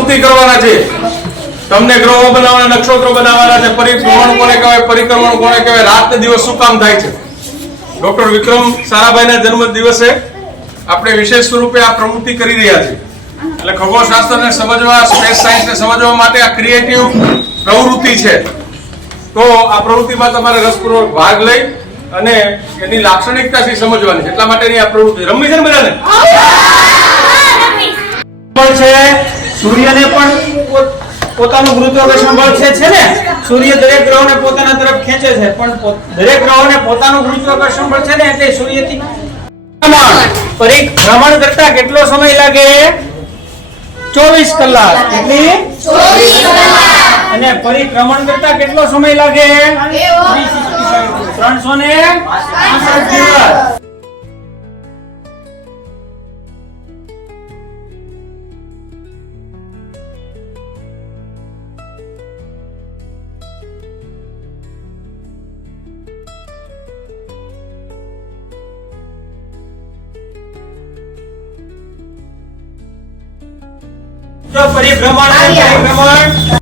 પ્રવૃત્તિ કરવાના છે। તમને ગ્રહો બનાવવાના, નક્ષત્રો બનાવવાના છે। પરિભ્રમણ કોને કહેવાય, પરિક્રમણ કોને કહેવાય, રાત ને દિવસ શું કામ થાય છે। ડોક્ટર વિક્રમ સારાભાઈના જન્મ દિવસે આપણે વિશેષ સ્વરૂપે આ પ્રવૃત્તિ કરી રહ્યા છીએ। એટલે ખગોળશાસ્ત્રને સમજવા, સ્પેસ સાયન્સને સમજવા માટે આ ક્રિએટિવ પ્રવૃત્તિ છે। તો આ પ્રવૃત્તિમાં તમારે રસપૂર્વક ભાગ લઈ અને એની લાક્ષણિકતા થી સમજવાની છે। એટલા માટેની આ પ્રવૃત્તિ રમવી છે ને બધાને? છે સૂર્યને પણ પોતાનું ગુરુત્વાકર્ષણ બળ છે ને, સૂર્ય દરેક ગ્રહોને પોતાના તરફ ખેંચે છે, પણ દરેક ગ્રહોને પોતાનું ગુરુત્વાકર્ષણ બળ છે ને, એટલે સૂર્યથી પરિભ્રમણ કરતા કેટલો સમય લાગે? 24 કલાક। કેટલી? 24 કલાક। અને પરિભ્રમણ કરતા કેટલો સમય લાગે? 365 દિવસ। તો પરિભ્રમણ